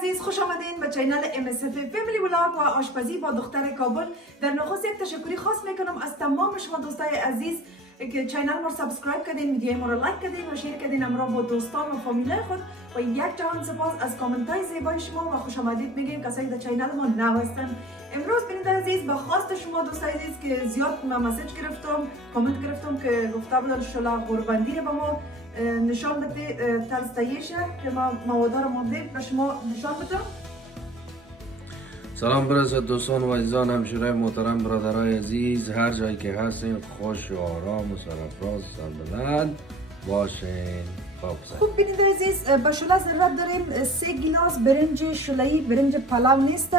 عزیز خوش آمدین به چینل MSF فامیلی ولاگ و آشپزی با دختر کابل. در نخست یک تشکری خاص میکنم از تمام شما دوستای عزیز که چینل ما رو سابسکرایب کردین، ویدیوی ما رو لایک کردین و شیر کردین همراه با دوستان و فامیل خود و یک جهان سپاس از کامنت های زیبای شما و خوش آمدید میگیم کسایی که در چینل ما نو هستن. امروز بیننده عزیز به خواست شما دوستای عزیز که زیاد مسیج گرفتم، کامنت گرفتم که گفته بودن شلا قربندی به ما نشان بده ترستایشه که ما مواد رو مبدیم به شما نشان بدم. سلام برسد دوستان و عزیزان همشیرای محترم برادرای عزیز هر جایی که هستین خوش و آرام و سرفراز سربلند باشین. خوب بینید عزیز به شله ضرورت داریم 3 گیلاس برنج شله‌ای، برنج پلاو نیست،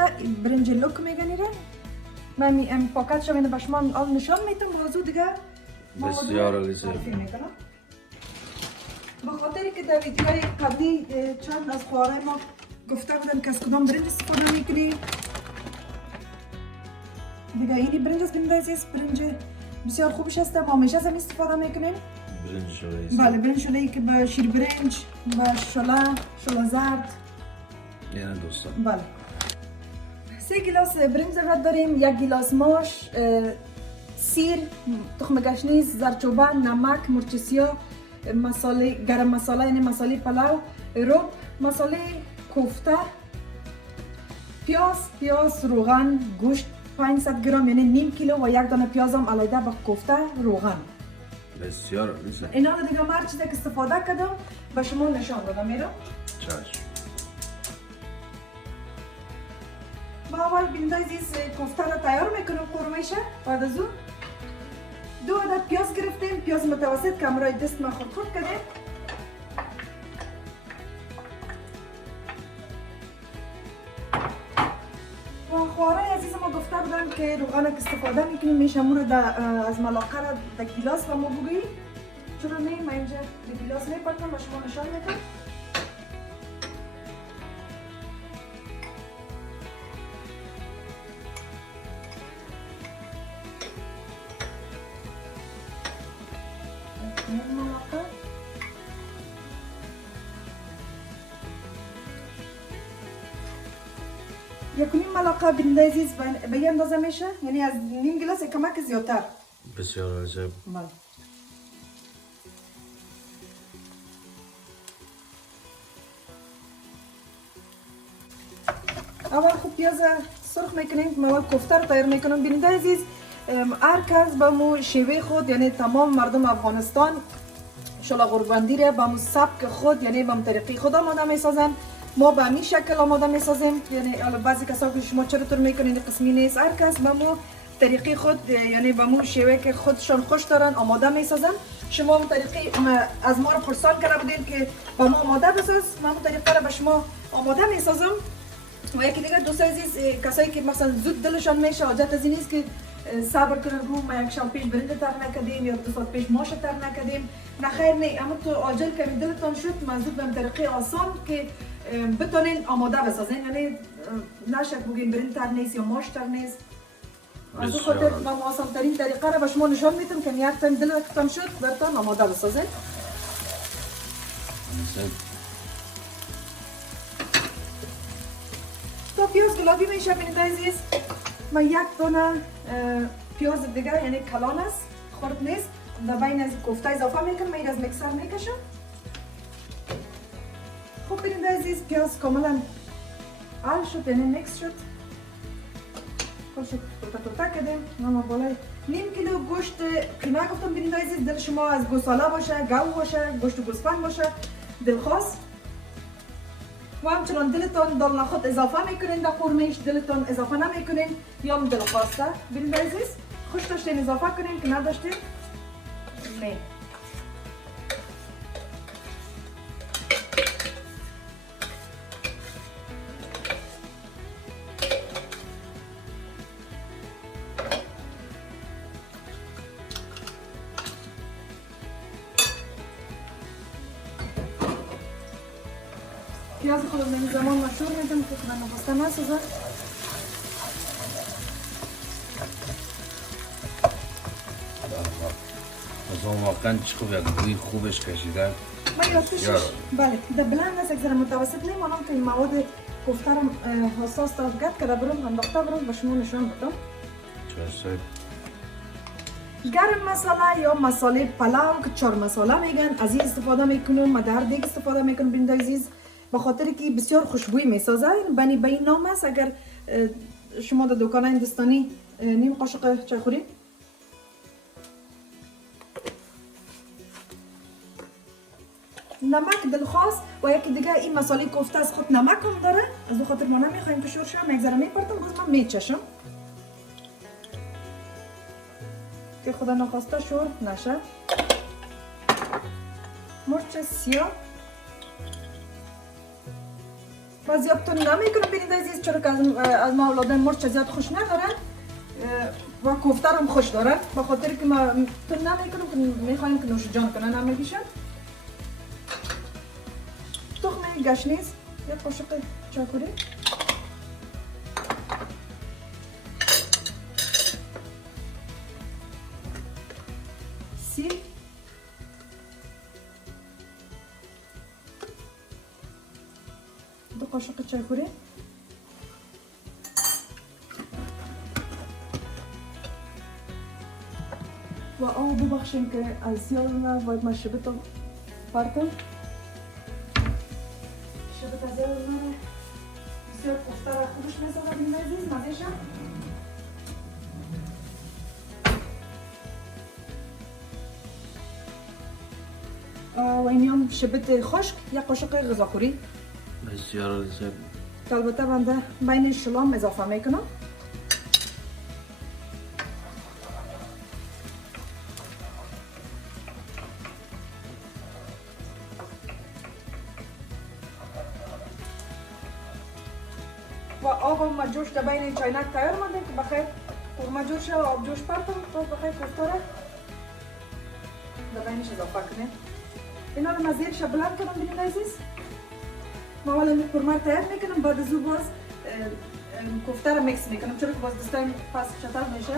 برنج لوک میگنیره. من این پاکت شو به شما آل نشان میتم بازو دیگه بسیار عالی. به خاطری که در ویدیوهای قبلی چند از خوارای ما گفته بودن که از کدام برنج استفاده میکنیم. دیگه اینی برنج است بینید عزیز، برنج بسیار خوبش هست، ما همیشه از این استفاده میکنیم. برنج شله‌ای. بله برنج شله‌ای که با شیر برنج و شله زرد. یعنی دوستان بله 3 گیلاس برنج ضرورت داریم، 1 گیلاس ماش، سیر، تخم گشنیز، زردچوبه، نمک، مرچ سیاه، مساله گرم مساله یعنی مساله پلاو، رب، مساله کوفته، پیاز، روغن، گوشت 500 گرم یعنی نیم کیلو و 1 دانه پیاز هم علیده با کوفته روغن. بسیار عالی. اینا رو دیگه هر چیزی که استفاده کردم به شما نشان دادم. میرم چشم. ما اول بیننده عزیز کوفته رو تیار میکنم قرمه‌شه. بعد از اون 2 عدد پیاز گرفتیم، پیاز متوسط که همراه دست ما خرد کردیم. و خوارای عزیز ما گفته بودن که روغن که استفاده میکنیم میشه مورد از ملاقه را در گیلاس و ما بگوییم. چرا نه من اینجا در گیلاس میپرتم و شما نشان میدم. یکونیم ملاقه بیننده عزیز به یه اندازه میشه، یعنی از نیم گلاس کمک زیادتر. بسیار عالی. بله. اول خوب پیاز سرخ میکنیم، اول کوفته رو تیار میکنم بیننده عزیز. هر کس به مو شیوه خود یعنی تمام مردم افغانستان شلا قربندی را به مو سبک خود یعنی به طریقی خود آماده میسازن. ما به همین شکل آماده میسازیم، یعنی بعضی کسا که شما چطور میکنین قسمی نیست، هر کس به مو طریقی خود یعنی به مو شیوه که خودشان خوش دارن آماده میسازن. شما اون طریقی از ما رو پرسان کرده بودین که با ما آماده بساز، من اون طریقه رو به شما آماده میسازم. و یکی دیگه دوست عزیز کسایی که مثلا زود دلشان میشه حاجت از این نیست که صبر کنن رو ما یک شب پیش برنج تر نکردیم یا 2 ساعت پیش ماش تر نکردیم. نه خیر نه، اما تو عاجل که دلتان شد موضوع به طریقه آسان که بتونین آماده بسازین، یعنی نشه بگین برنج تر نیست یا ماش تر نیست. از اون خاطر من آسان ترین طریقه را به شما نشان میدم که یک تایم دلتان شد برتون آماده بسازین. تا پیاز گلابی میشه بیننده عزیز، من 1 دانه پیاز دیگه یعنی کلان است خرد نیست در بین از کوفته اضافه میکنم، این از میکسر میکشم. خوب بیننده عزیز پیاز کاملا حل شد یعنی میکس شد، خوب شد توتا کردیم. ما بالای نیم کیلو گوشت قیمه گفتم بیننده عزیز، دل شما از گوساله باشه، گاو باشه، گوشت گوسفند باشه دلخواست و همچنان دلتون دال نخود اضافه میکنین در قرمهش، دلتون اضافه نمیکنین یا دلخواسته بیننده عزیز. خوش داشتین اضافه کنین که نداشتین نه. پیاز خود من زمان مشهور میدم که من نخواسته نسازم. از اون واقعا چی خوب یک بوی خوبش کشیده. من یادتشش بله در بلند است، اگر متوسط نیم آنم که این مواد کوفترم حساس تا گرد کرده برم انداخته برم به شما نشان بدم. چشم. گرم مساله یا مساله پلاو که 4 مساله میگن از این استفاده میکنم. ما در دیگه استفاده میکنم بینده عزیز به خاطر که بسیار خوشبوی میسازه. بنی به این نام است. اگر شما در دکان هندستانی نیم قاشق چای خوری نمک دلخواست و یکی دیگه این مساله کوفته از خود نمک هم داره. از دو خاطر ما نمیخوایم که شور شه میگذره میپرتم باز من میچشم که خدا نخواسته شور نشه. مرچ سیاه و زیاد تون نمیکنم بینید عزیز چرا که از ما اولادن مرچ زیاد خوش ندارن و کوفته هم خوش دارن به خاطر که ما تون نمیکنم که میخوایم که نوش جان کنن نمیگیشن. تخم گشنیز یک قاشق چاکوری سیب دو قاشق چاکوری و آب ببخشیم که از یادم باید من شبتو پرتم شبت از یادم بسیار کوفته را خوبش میسازم این عزیز مزهشم. و این هم شبت خشک یک قاشق غذاخوری بسیار لذت. البته بنده بین شلام اضافه میکنم. و آب ما جوش در بین چاینک تیار مانده که بخیر قورمه جوش و آب جوش پرتم تا بخیر کوفته را در بینش اضافه کنیم. اینا رو مزیرش بلند کنم بینید عزیز. ما اولا قورمه تیار میکنم بعد از او باز کوفته را میکس میکنم چرا که باز دستایم پس چطور میشه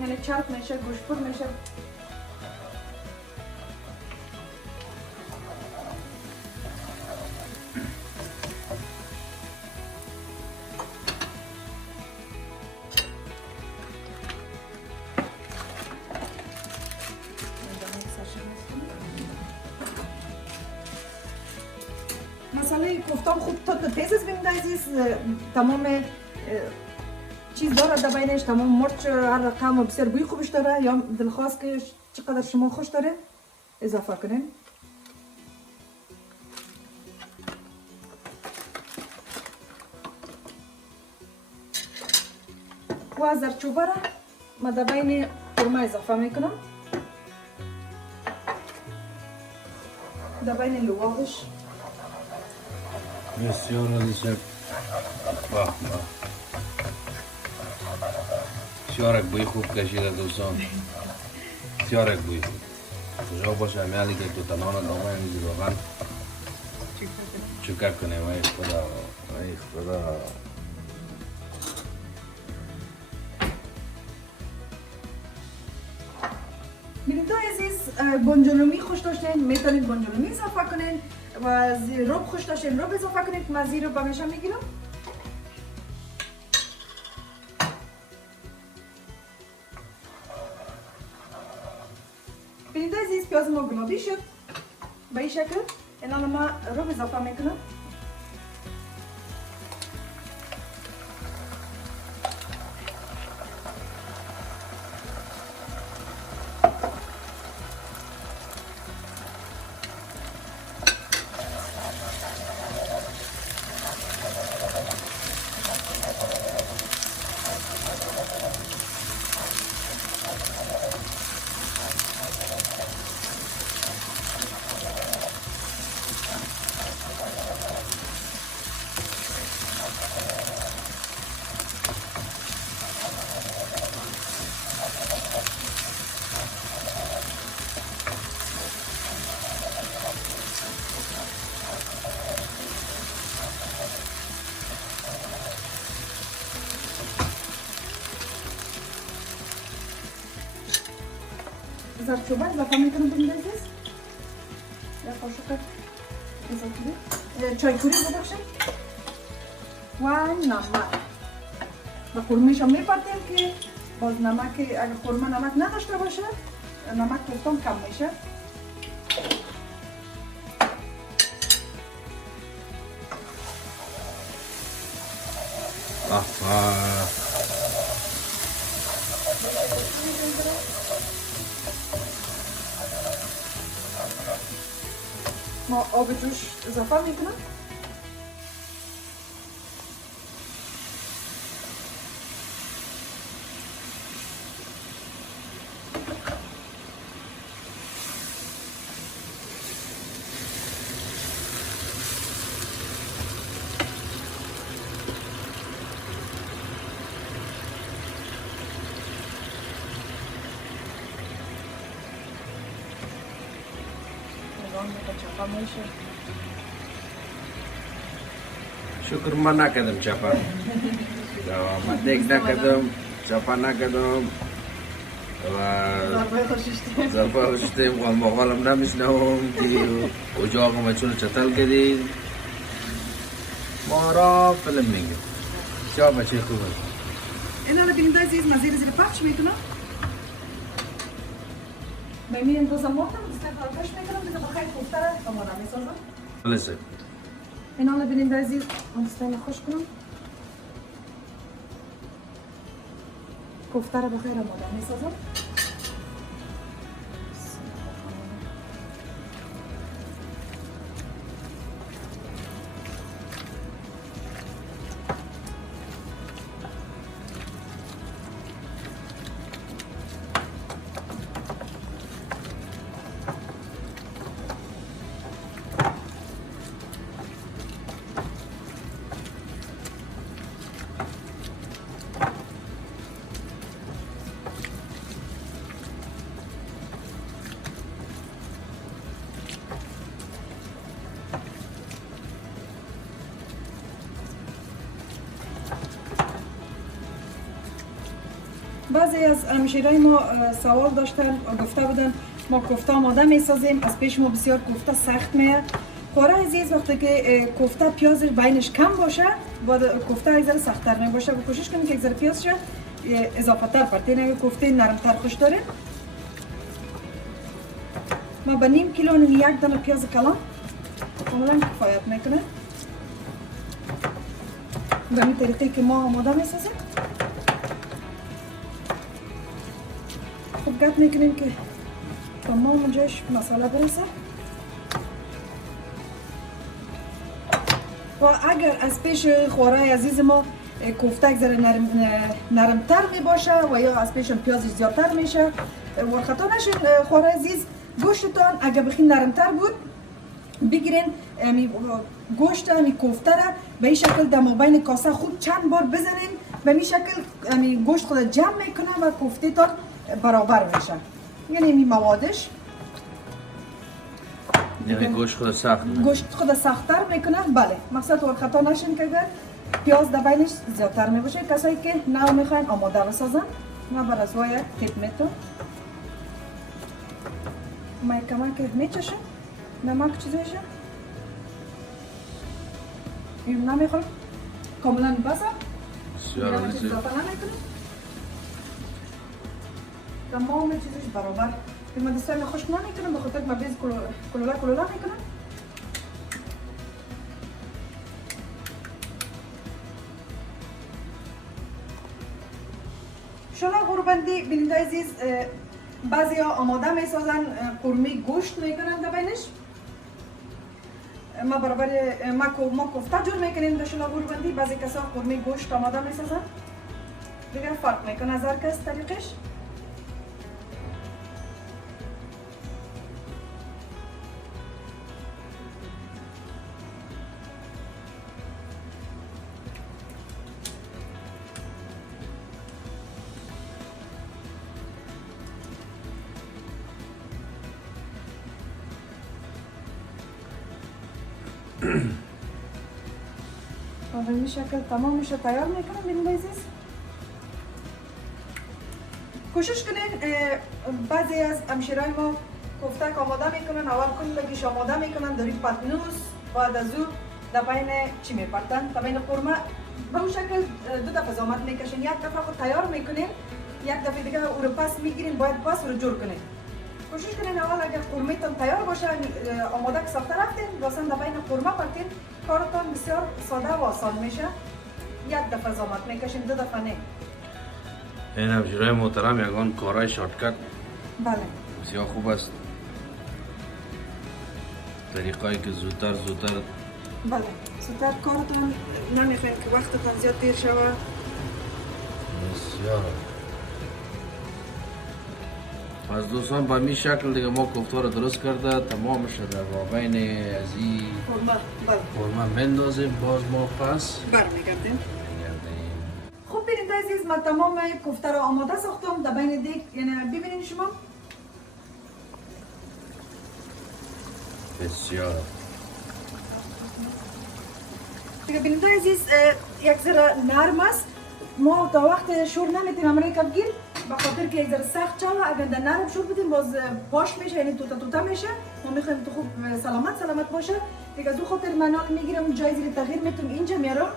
یعنی چرب میشه گوشتپور میشه. مساله کوفتم خوب تا تیز است بینید عزیز. تمام چیز داره در بینش تمام مرچ هر رقم و بسیار بوی خوبش داره یا دلخواست که چقدر شما خوش داره اضافه کنین. و زرچوبه را ما در بین قورمه اضافه میکنم در بین لواغش. بسیار لذت. واه واه. بسیار بوی خوب کشیده دوستان. بسیار بوی خوب. کجا باشه همیالی که تو تنان دامه همیزی واقعا چکر کنیم. ای خدا ای خدا. بینید عزیز بانجلومی خوش داشتین میتونید بانجلومی اضافه کنین و رب خوش داشتین رب اضافه کنید. مزی رو بمیشه میگیرم. بینید عزیز پیاز ما گلابی شد به این شکل. الان ما رب اضافه میکنم. زرچوبه اضافه میکنم بینید عزیز. یک قاشق اضافه چایکوری ببخشید. و نمک. به قرمهش هم میپرتیم که باز نمک، اگر قرمه نمک نداشته باشه نمک کوفتم کم میشه. ما آب جوش اضافه میکنم. شکر من نکردم چپا. من دیگ نکردم، چپا نکردم و ظرفه خوششتیم و مقالم نمیشنوم که اجاقم چون چطل کردین ما را فیلم میگیم. چا بچه خوبه اینا رو بیننده عزیز من زیر پخش میکنم. ببینید امروز ما پخش میکنم دیگه بخیر کوفته را آماده میسازم. خلاصه اینا رو بیننده عزیز من دستای خوش کنم. کوفته را بخیر آماده میسازم. بعضی از همشیرای ما سوال داشتن و گفته بودن ما کوفته آماده میسازیم، از پیش ما بسیار کوفته سخت میه. خوره عزیز وقتی که کوفته پیازش بینش کم باشه باید کوفته یک ذره سخت‌تر می باشه و کوشش کنیم که یک ذره پیازش اضافه تر پرتین. اگه کوفته نرمتر خوش داریم ما به نیم کیلو یک دانه پیاز کلان کاملا کفایت میکنه. به این طریقه که ما آماده میسازیم خوب گپ میکنیم که تمام جاش مساله برسه. و اگر از پیش خوره عزیز ما کوفته یک ذره نرمتر می باشه و یا از پیش پیازش زیادتر میشه و خطا نشین خوره عزیز گوشتتان اگر بخین نرمتر بود بگیرین گوشت همی کوفته را به این شکل در مابین کاسه خوب چند بار بزنین. به این شکل گوشت خود جمع میکنه و کوفته تان برابر میشه. یعنی این موادش یعنی گوشت خود سخت میکنه. گوشت خود سخت‌تر میکنه. بله مقصد و خطا نشین که اگر پیاز در بینش زیادتر میباشه. کسایی که نو میخواین آماده بسازن ما بر از وای تیپ میتون ما کمک میچشم نمک چیزیشه این نمیخوام کاملا بسه میرم چیز اضافه نمیکنم تمام چیزش برابر که من دستای خشک نمیکنم به خاطر که من بیز کلولا میکنم. شما قربندی بیننده عزیز بعضی ها آماده میسازن قرمه گوشت میکنن در بینش. ما برابر ما کوفته جور میکنیم در شما قربندی. بعضی کسا قرمه گوشت آماده میسازن دیگر فرق میکنه از هر کس طریقش. به این شکل تمامش تیار میکنم بیننده عزیز. کوشش کنین بعضی از همشیرای ما کوفته که آماده میکنن اول کنین بگیش آماده میکنن داریم پتنوس بعد از او در بین چی میپرتن؟ در بین قورمه به اون شکل دو دفعه زحمت میکشین. یک دفعه خود تیار میکنین، یک دفعه دیگه او رو پس میگیرین، باید پس رو جور کنین. کوشش کنین اول اگر قورمه تان تیار باشه آماده که ساخته رفتین واسه در بین قورمه پرتین، کارتان بسیار ساده و آسان میشه. یک دفعه زحمت میکشین، دو دفعه نه. این همشیرای محترم یگان کارای شارتکت بله بسیار خوب است. طریقایی که زودتر بله زودتر کارتان نمیخواین که وقتتان زیاد دیر شوه. بسیار از دوستان به می شکل دیگه ما کوفته رو درست کرده تمام شده. واقعین از این قورمه مندازیم، باز ما پس برمیگردیم. خوب بینید عزیز، من تمام کوفته رو آماده ساختم در بین دیگ. یعنی ببینید شما بسیار دیگه بینید عزیز یک ذره نرم است. ما تا وقت شور نمیتونیم امروی کفگیر به خاطر که یک ذره سخت شوه. اگر در نرم شور بدیم باز پاش میشه، یعنی توتا میشه. ما میخوایم تو خوب سلامت باشه دیگه. از اون خاطر من میگیرم جای زیر تغییر میتونم اینجا میارم.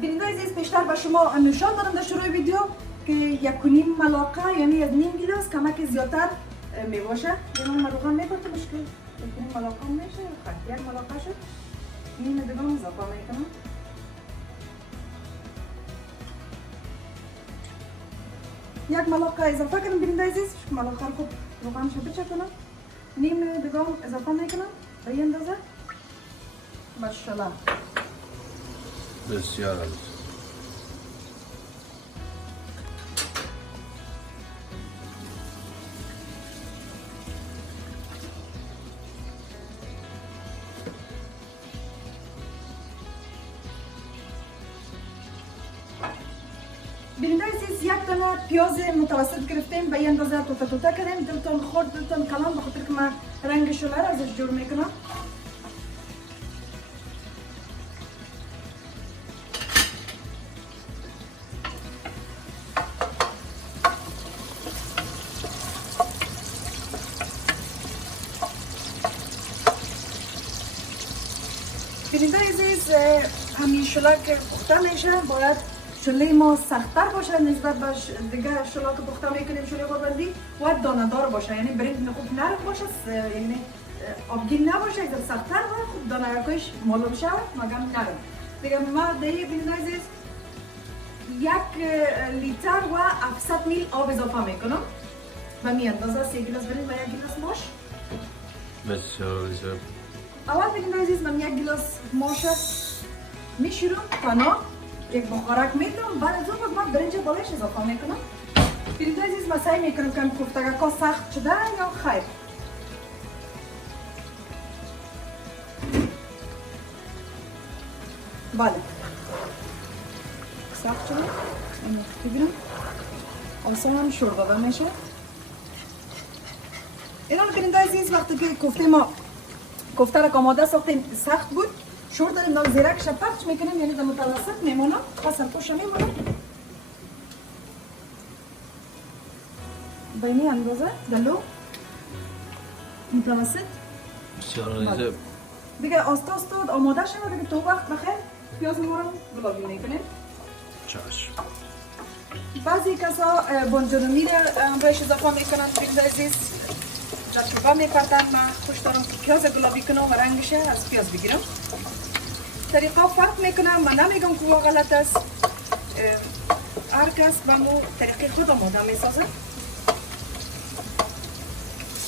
بینید عزیز پیشتر به شما نشان دادم در شروع ویدیو که 1.5 ملاقه یعنی 1.5 گیلاس کمک زیادتر میباشه. یعنی ملاقه میپرتمش که 1.5 ملاقه میشه. خب 1 ملاقه شد. نیم دیگه اضافه میکنم. یک ملاقه اضافه کنم. بینید عزیز ملاقه رو خوب روغن شو بچکنم. نیم دیگه اضافه میکنم به این اندازه. ماشاءالله بسیار عزیز. بینید عزیز یک دانه پیاز متوسط گرفتیم به این اندازه توتا کردیم. دلتون خورد دلتون کلان به خاطر که من رنگ شوله رو ازش جور میکنم. بینید عزیز همین شوله که پخته میشه باید شوله ما سخت‌تر باشه نسبت به دیگه شوله که پخته میکنیم. شوله قوربندی باید دانه دار باشه، یعنی برنج خوب نرم باشه، یعنی آبگین نباشه، اگر سخت‌تر باشه خوب دانه‌هایش معلوم شه مگر نرم. دیگه ما دیگه بینید عزیز 1 لیتر و 700 میل آب اضافه میکنم. به می اندازه 3 گیلاس برنج و 1 گیلاس ماش. بسیار بسیار. اول بینید عزیز من 1 گیلاس ماش میشورم تنها یک بخارک میتونم. بعد از اون من برنج بالایش اضافه میکنم. بینید عزیز من سعی میکنم که کوفتگکا سخت شده یا خیر. بله سخت شده. این ببینم آسان شور داده میشه. اینا رو بینید عزیز وقتی که کوفته را آماده ساختیم سخت بود شور داریم نال زیرکش پخش میکنیم، یعنی در متوسط میمونه و سرپوش میمونه بینی اندازه دلو متوسط. بسیار عزیز. دیگه آستا آماده شده دیگه. تو وقت بخیر پیاز ما رو گلابی میکنیم. چشم. بعضی کسا بانجانونی رو بهش اضافه میکنن. بینید عزیز جاکیبا میپرتن. من خوش دارم که پیاز گلابی کنم و رنگش از پیاز بگیرم. طریقه فرق میکنم. من نمیگم که غلط است. هر کس به مو طریقه خود آماده میسازه.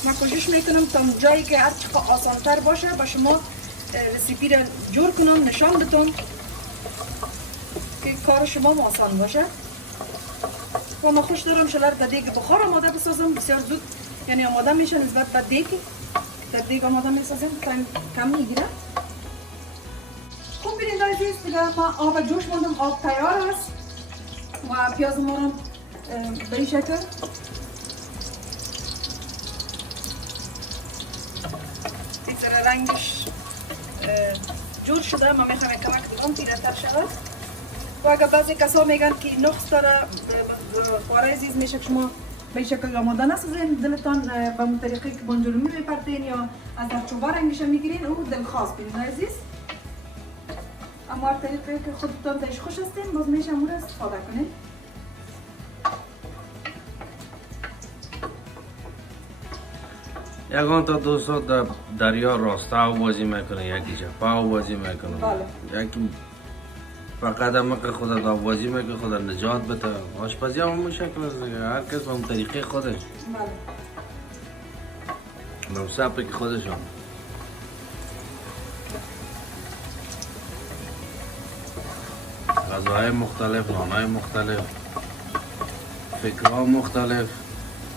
من کوشش میکنم تا جایی که هر چقدر آسان تر باشه با شما رسیپی رو جور کنم نشان بدم که کار شما آسان باشه. و من خوش دارم شلر در دیگ بخار آماده بسازم. بسیار زود یعنی آماده میشه نسبت به دیگ. در دیگ آماده میسازم کم میگیره. خوب بینید عزیز دیگه من آب جوش ماندم. آب تیار است و پیاز ما رو به این شکل یک ذره رنگش جور شده. من میخوام کمک دیگم تیره تر شود. و اگر بعضی کسا میگن که نقص داره خواره عزیز میشه که شما به این شکل آماده نسازین. دلتان به اون طریقی که بانجلومی میپرتین یا از در چوبه رنگش میگیرین او دلخواست بینید عزیز. اما هر طریقی که خودتان دایش خوش هستین باز میشه امور استفاده کنین. یکان تا دوستا در دریا راستا بازی میکنه، یکی چپا بازی میکنه. بله. یکی فقط هم که خود دا بازی میکنه خود نجات بده. آشپزی هم همون شکل است دیگه. هر کس به اون طریقه خودش. بله. به سبک خودشون. غذاهای مختلف، نانهای مختلف، فکرها مختلف.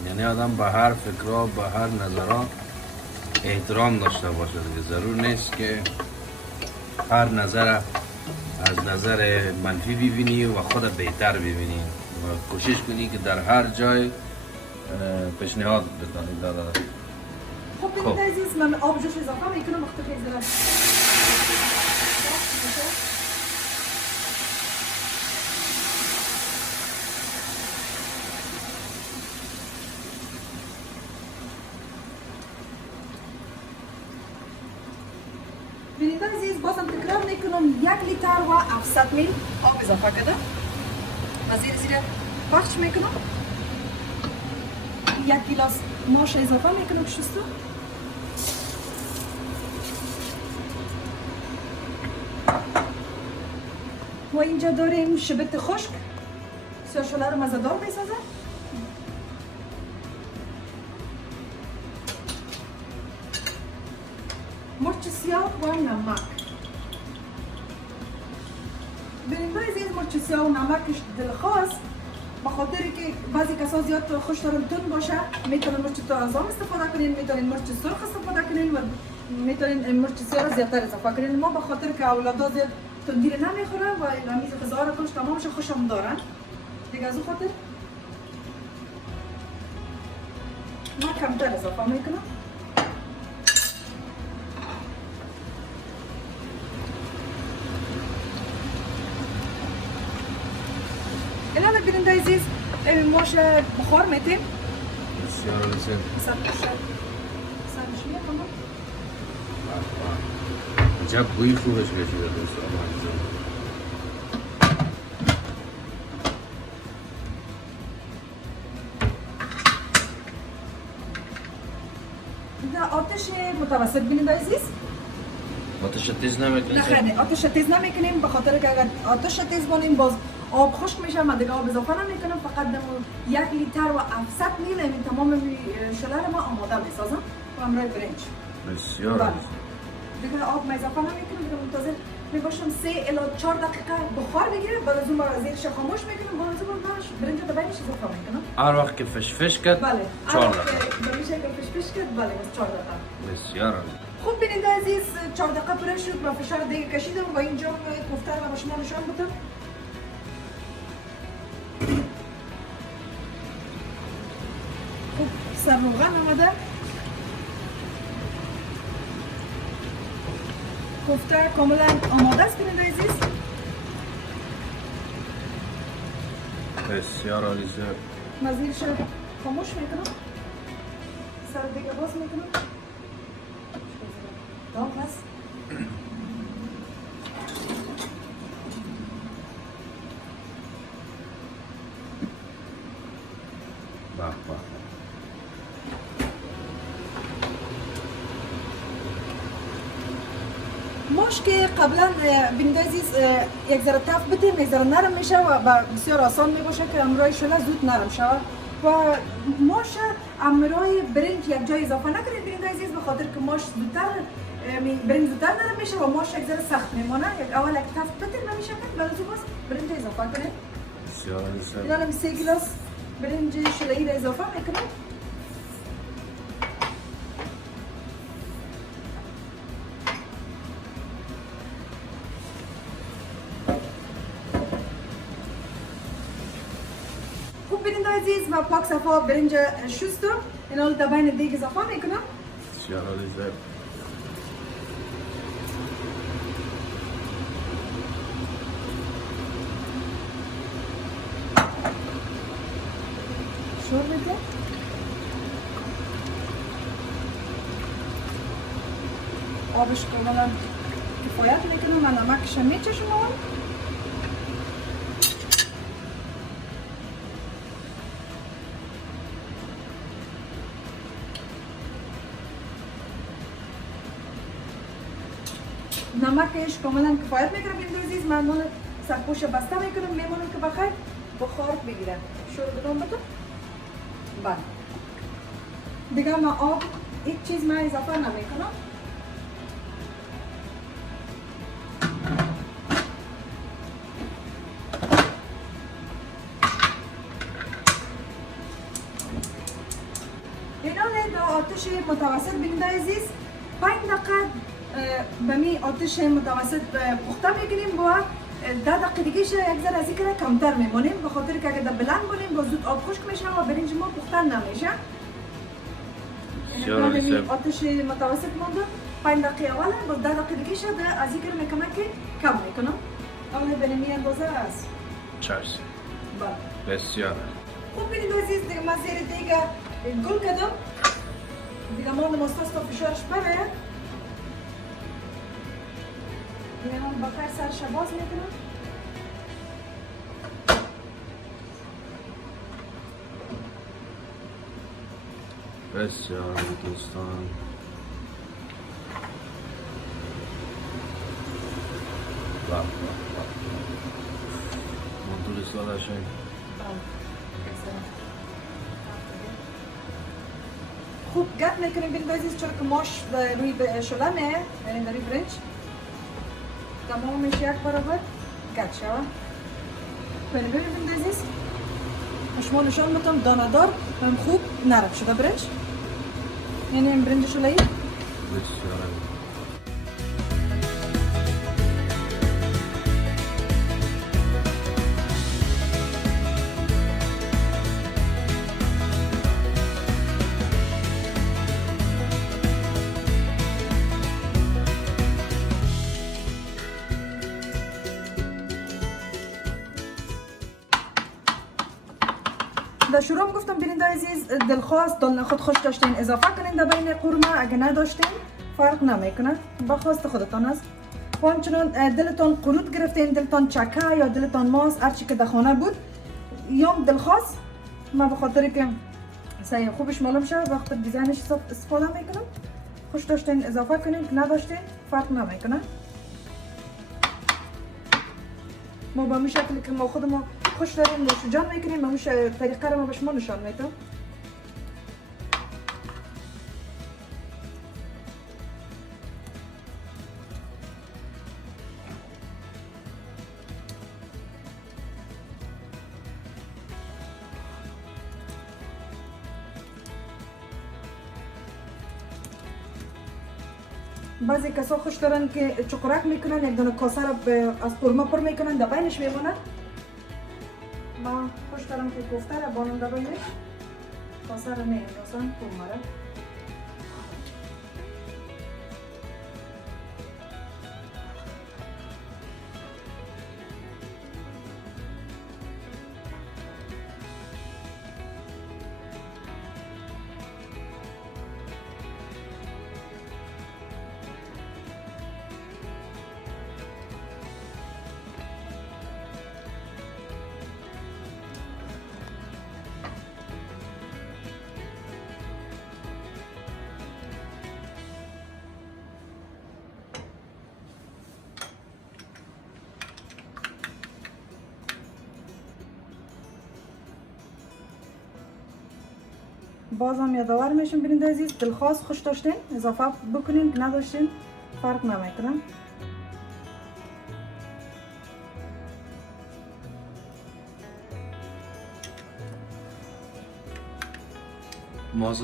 یعنی آدم به هر فکرها، به هر نظرها احترام داشته باشه دیگه. ضرور نیست که هر نظر از نظر منفی ببینی و خود بهتر ببینی و کوشش کنی که در هر جای پیشنهاد بدانی داده. خب ببینید عزیز من آب جوش اضافه میکنم وقتی که زیرا ببینید عزیز بازم تکرار میکنم 1 لیتر و 700 میل آب اضافه کردم و زیر پخش میکنم. 1 گیلاس ماش اضافه میکنم شستو. و اینجا داریم شبت خشک سیاه‌شاله رو مزه‌دار میسازه. مرچ سیاه و نمک. ببینید عزیز مرچ سیاه و نمکش دلخواست به خاطری که بعضی کسا زیاد خوش دارن تون باشه میتونن مرچ تازه استفاده کنین، میتونن مرچ سرخ استفاده کنین و میتونن مرچ سیاه رو زیادتر اضافه کنین. ما به خاطر که اولادا زیاد تندیر نمیخوره و همیشه غذا رو کلش تمامش خوشم دارن دیگه از اون خاطر ما کمتر اضافه میکنم. الان ببینید عزیز ماش بخار میتیم. بسیار بسیار. سرشیه کنم. عجب بوی خوبش کشیده دوستان. آتش متوسط بینید عزیز. آتش تیز نمیکنیم؟ نه آتش تیز نمیکنیم به خاطر که اگر آتش تیز بانیم باز آب خشک میشه. من دیگه آب اضافه نمیکنم فقط دمو 1 لیتر و 700 میل این تمام شله رو ما آماده میسازم و همراه برنج. بسیار. دیگه آب اضافه نمیکنم دیگه منتظر میباشم 3 الی 4 دقیقه بخار بگیره بعد از اون زیرش خاموش میکنم بعد از اون برنج رو بینش اضافه میکنم. هر وقت که فش کرد 4 دقیقه. به این شکل فش کرد بله بس 4 دقیقه. بسیار. خوب بینید عزیز 4 دقیقه پره شد و فشار دیگه کشیدم و اینجا کوفته رو به شما نشون بدم. خوب سر روغن آمده. کوفته کاملا آماده است بینید عزیز. بسیار عالی سر. مزیرش رو خاموش میکنم. سر دیگه باز میکنم. داغ هست. ماش که قبلا بینید عزیز یک ذره تف بدیم یک ذره نرم میشه و بسیار آسان میباشه که امرای شله زود نرم شود و ماش امرای برنج یک جای اضافه نکنید بینید عزیز به خاطر که ماش زودتر برنج زودتر نرم میشه و ماش یک ذره سخت میمونه. اول یک تف بدیم نمیشه که بعد از اون برنج اضافه کنید. بسیار عالی. الان 3 گلاس برنج شله‌ای را اضافه میکنم. خوب ببینید عزیز و پاک صفا برنج شستم اینا رو در بین دیگ اضافه میکنم. بسیار عالی. شور میده. آبش کاملا کفایت میکنم و نمکش میچشم. نمکش کاملا کفایت میکنه بینده عزیز. من مال سرپوش بسته میکنم، میمونم که بخیر بخار بگیره. شروع بدم بده. بله دیگه من آب هیچ چیز من اضافه نمیکنم. اینا در آتش متوسط بینده عزیز 5 دقیقه به می آتش متوسط پخته میکنیم. با 10 دقیقه دیگه یک ذره از اینکه کمتر میمونیم، به خاطر که اگه در بلند بونیم با زود آب خشک میشه و برنج ما پخته نمیشه. آتش متوسط مونده 5 دقیقه اول، با 10 دقیقه دیگه شده از اینکه میکنم که کم میکنم. اول به نمی اندازه است. چشم. بله. بسیار. خوب بینید عزیز دیگه من زیر دیگه گل کردم. دیگه ما مستاست تا فشارش بره. دیگه من بخیر سرش باز میکنم. بسیار دوستان. منطور اصلاح داشتیم. خوب گرد میکنیم بین عزیز، چون که ماش روی شلمه، یعنی روی برنج تمامش یک برابر گرد شود. ببینید عزیز شما نشان میتونم دانه دار هم خوب نرم شده برنج، یعنی این برنج شلایی بسیار. در شروع گفتم بیننده عزیز دلخواست دل خود خوش داشتین اضافه کنین در بین قورمه، اگه نداشتین فرق نمیکنه، بخواست خودتان است. و همچنان دلتان قروت گرفتین، دلتان چکه یا دلتان ماس هر چی که در خانه بود یا دلخواست، من به خاطر که سعی خوبش معلوم شد وقت دیزاینش استفاده میکنم. خوش داشتین اضافه کنین، نداشتین فرق نمیکنه. ما با این شکلی که ما خودمون خوش داریم نوش جان میکنیم، با این طریقه رو ما به شما نشان میدم. بعضی کسا خوش دارن که چقرک میکنن، یک دونه کاسه رو از قورمه پر میکنن در بینش میمونه. من خوش دارم که کوفته رو بانم در بینش، کاسه رو میندازم قورمه رو. بازم یادآور میشم بیننده عزیز دلخواست خوش داشتین اضافه بکنین، نداشتین فرق نمیکنه. ماس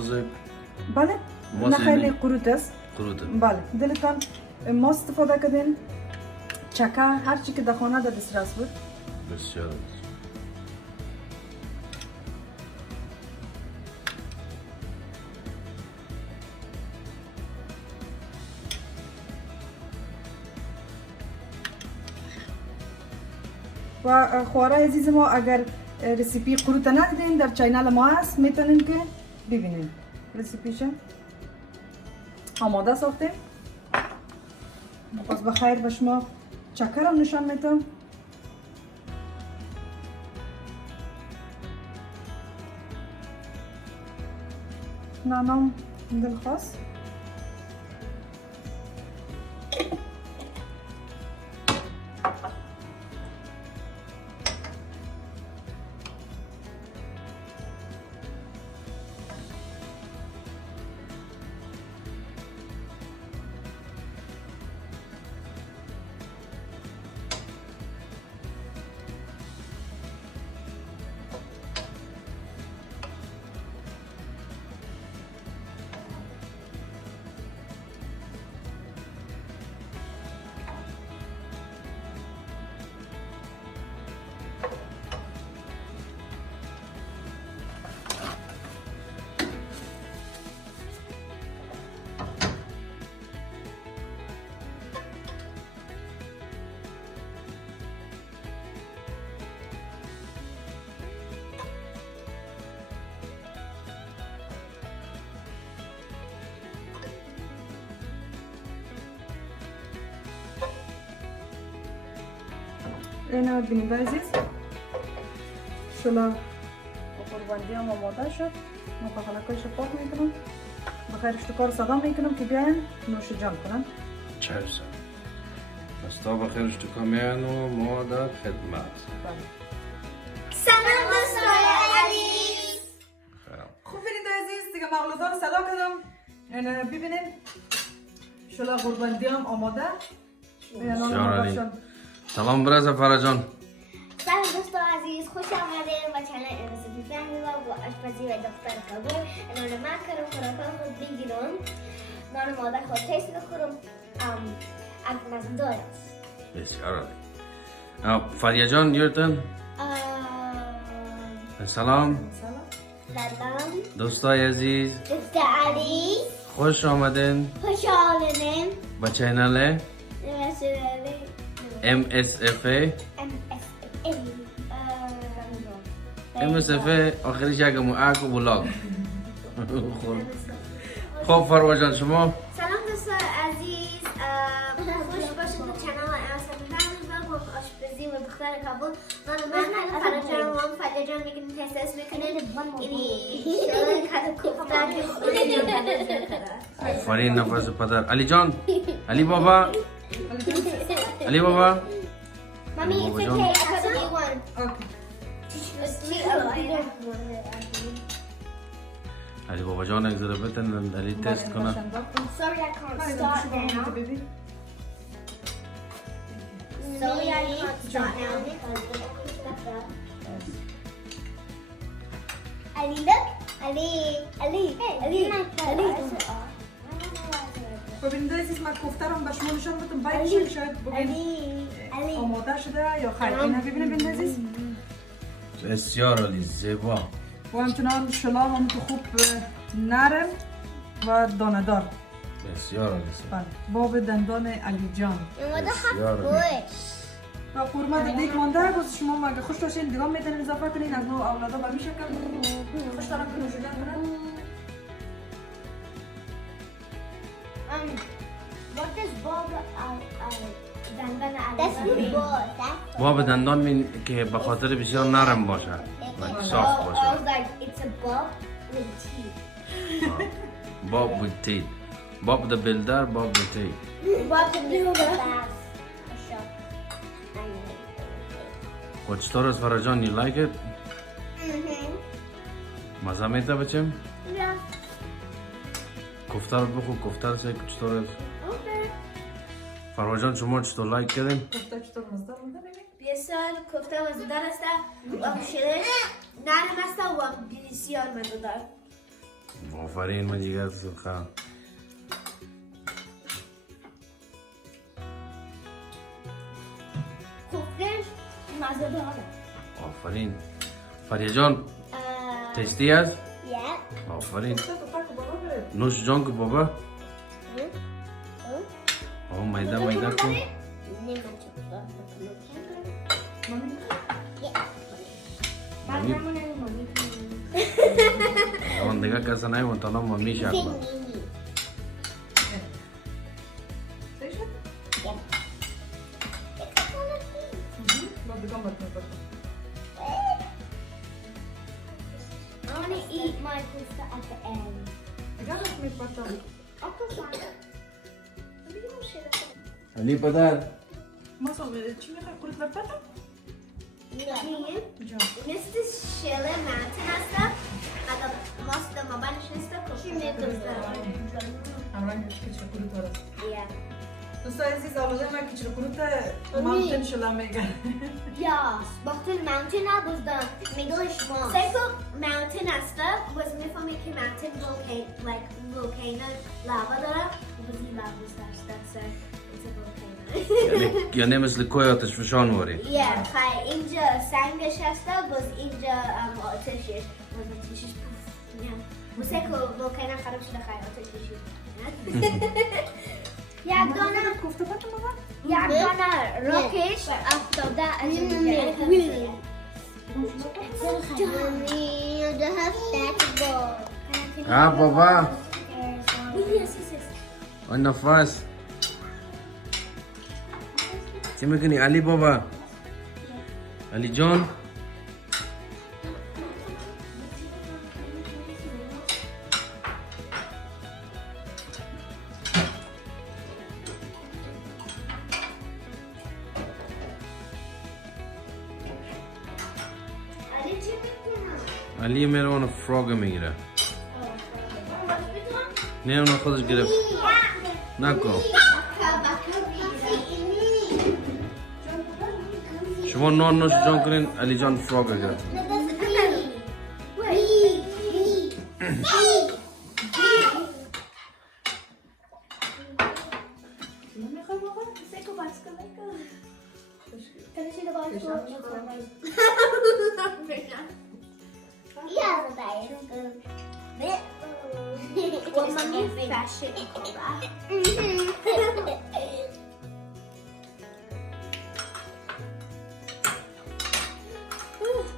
بله نه خیلی قروت است. بله دلتان ماس استفاده کردین، چکه هر چی که در خانه در دسترس بود. بسیار. و خواره عزیز ما اگر رسیپی قروت ندیدین در چینل ما هست، میتونین که ببینین رسیپیش آماده ساختیم. باز بخیر به شما چکرم نشان میتم. نانم دلخواست. اینا بیننده عزیز شلا قربانی هم آماده شد. من پخلکایش پاک میکنم بخیر اشتکار صدا میکنم که بیاین نوش جان کنن. چشم پس تا بخیر اشتکا میان و ما در خدمت. سلام دوستای عزیز. خوب بیننده عزیز دیگه مغلوطا رو صدا کردم. اینا ببینین شلا قربانی هم آماده. سلام برازه فرجان. سلام دوستای عزیز، خوش آمدید به چنل رسیپی فهمی و آشپزی و دختر کابل. الان من کارم خوراکان خود بگیرم. نان مادر خود تست بخورم. از مزدار است. بسیار عالی. فریا جان یورتن. سلام. سلام دوستای عزیز. دوست عزیز. خوش آمدین. خوش آمدید به چینل MSFA. MSFA آخرش یک معاک و بلاگ. خب فروا جان شما. سلام دوستان عزیز، خوش باشید به چنل MSFA و آشپزی و دختر کابل. من فرجان و فرجان جان میگیم تست میکنید. اینی شلون کدو آفرین نفس پدر. علی جان. علی بابا. علی بابا. Mommy, it's Baba okay. I got a new one. اوکی علی بابا جان یک ذره بتن علی تست کنه. Sorry, I can't start now. Sorry, I can't start now. Ali, look. Ali. خب بیننده عزیز من کوفترم به شما نشان بدم باید شاید ببین آماده شده یا خیر. اینا ببینید بیننده عزیز بسیار عالی زیبا و همچنان شلا هم که خوب نرم و دانه‌دار. بسیار عالی. بله باب دندان علی جان و قورمه دیگه مانده. باز شما اگه خوش داشتین دیگه میتونین اضافه کنین از نوع اولادا به میشه که خوش دارم که نوشیدن کنن. What does Bob دندان علی؟ باب دندان می که به خاطر بسیار نرم باشه و صاف باشه. It's a Bob with teeth. باب with teeth. باب the builder, Bob the teeth. Bob the builder. و چطور است فرجان؟ You like it? مزه میده بچم؟ کوفتر بخو کوفتر سه چطور است؟ فرجان شما چطور لایک کردین؟ کوفته چطور مزدار بوده ببین؟ بسیار کوفته مزه‌دار است و شیرش نرم است و بسیار مزه‌دار. آفرین من دیگر سرخه. کوفته‌اش مزه‌دار. آفرین. فریا جان تستی است؟ Yeah. آفرین. کوفته تو پاک بالا بره. نوش جان که بابا. آه میده کن. آن دیگه کسی نیومد تا نام مامی شد. با بگم بطن بطن I want to eat my pasta at the end. بگم میت بطن علی پدر ماسا چی میخوای قرد بطن؟ جا Mr. Schiller Mountain هستم اگر ماست ما بانش نیست چی همرنگ کچر قرد ورست Yeah. دوستا عزیز آواجه من کچر قرد مانتن شلا میگن Yes, باختن mountain ها بزدن میگلش ما سیکو mountain هستم باز میفهمی که mountain volcano lava داره باز این lava هستم so it's a volcano. یعنی مثل کوه آتش فشان واری Yeah, خیلی اینجا سنگش هستم باز اینجا آتشش باز آتشش پوف باز سیکو volcano خراب شده خیلی آتشش یک دانه کوفته بطن بابا؟ یک دانه راکش افتاده از اینجا ها بابا آن نفس چی میکنی علی بابا علی جان علی میره اون فراغ میگیره نه اون خودش گرفت نکن شما نان نوش جان کنین علی جان فراغ گرفت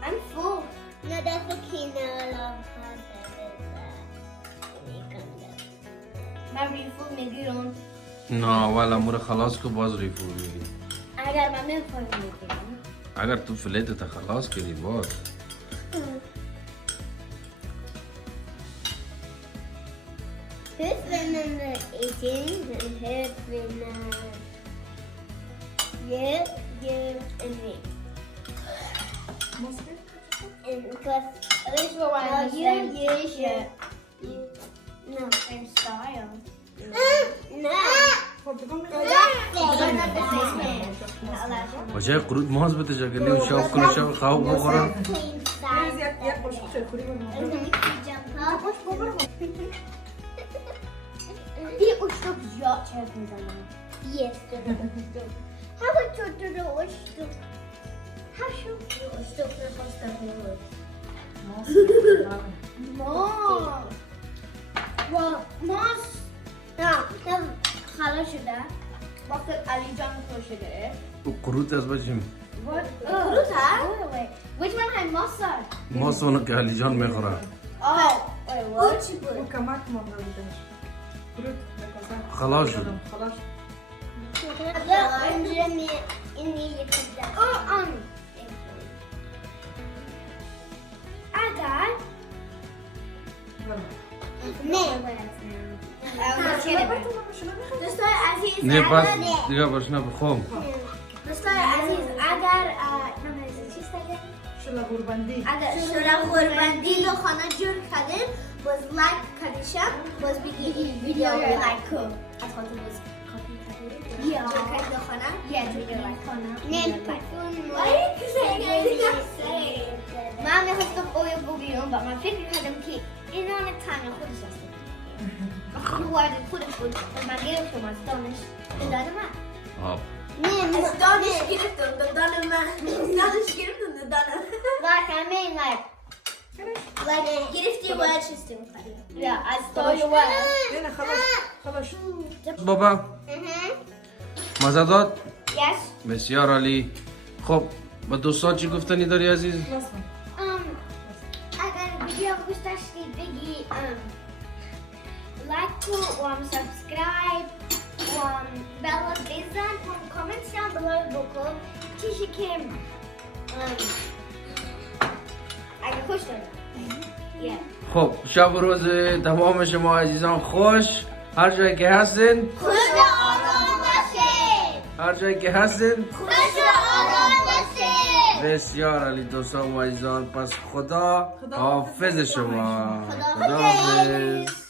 I'm full. No, that's a quinoa. من ریفول میگیرم نه والا مور خلاص کو باز ریفول میگی اگر من نمیخوام میگیرم اگر تو فلیت تا خلاص کردی باز Who's been in the 18 and who's been you and me. And because at least we're wearing the same shirt. No, same style. No. بچه قرود ماز بده جا که نیم شاب کنه شاب خواب بخورم یک قشق چرخوری بگم Bir uçtuk ya çarpmadan. Yes. Hava çocuğu uçtuk. Ha şu uçtuk ne hasta Mos. Mos. Ya, hala şurada. Bakın Ali Can koşuyor. قرود از بچیم What? Who's that? Which one had mustard? ماز اونو که علی جان میخوره Oh, wait, what? او کمک مانده بودش قرد نکازم خلاص شد خلاص Önce mi yıkayacağım? Agar ne? دوستای عزیز نه بعد دیگه برشنا بخوام دوستای عزیز اگر شلا قربندی اگر شورا قربندی رو خانه جور کردین باز لایک کردیشم باز بگی این ویدیو رو لایک کن از خاطر باز کافی کردی یا جور کردی دو خانه یا ویدیو لایک کنم نه پتون من میخواستم اویو بگیرم و من فکر کردم که این آن تنها خودش هست وارد خودش بود و من گرفتم از دانش به داد من آب نه از دانش گرفتم به داد من دانش گرفتم به داد like I mean like گرفتی و چیستی میخوایی یا از دانش نه خلاص خلاص بابا مزه داد yes بسیار عالی خب با دوستان چی گفتنی داری عزیز اگر ویدیو خوش داشتید بگی لایک کن و سابسکرایب و بل بزن سابسکرایب بکن چیزی که اگه خوش دارم خب شب و روز تمام شما عزیزان خوش. هر جایی که هستین خوش و آرام باشید. هر جایی که هستین خوش و آرام باشید. بسیار علی دوستان و عزیزان. پس خدا حافظ شما. خدا حافظ.